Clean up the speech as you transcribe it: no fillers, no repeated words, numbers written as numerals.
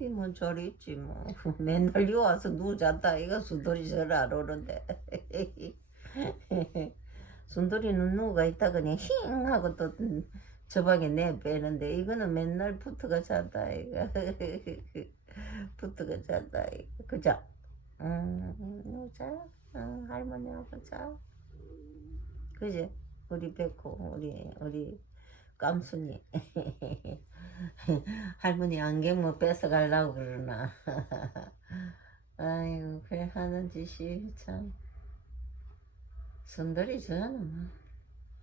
이뭐 저리 있지 뭐. 맨날 요 와서 누워잤다 이거 순돌이 저를 안 오는데. 순돌이는 누가 있다 그냥 힝 하고 또 저 방에 내 빼는데 이거는 맨날 붙어가 잔다 이거. 붙어가 잔다 이거. 그죠? 자, 할머니하고 자. 그지? 우리 백호 우리 깜순이. 할머니 안경 뭐 뺏어가려고 그러나. 아이고 그래 하는 짓이 참. 순돌이 저는 뭐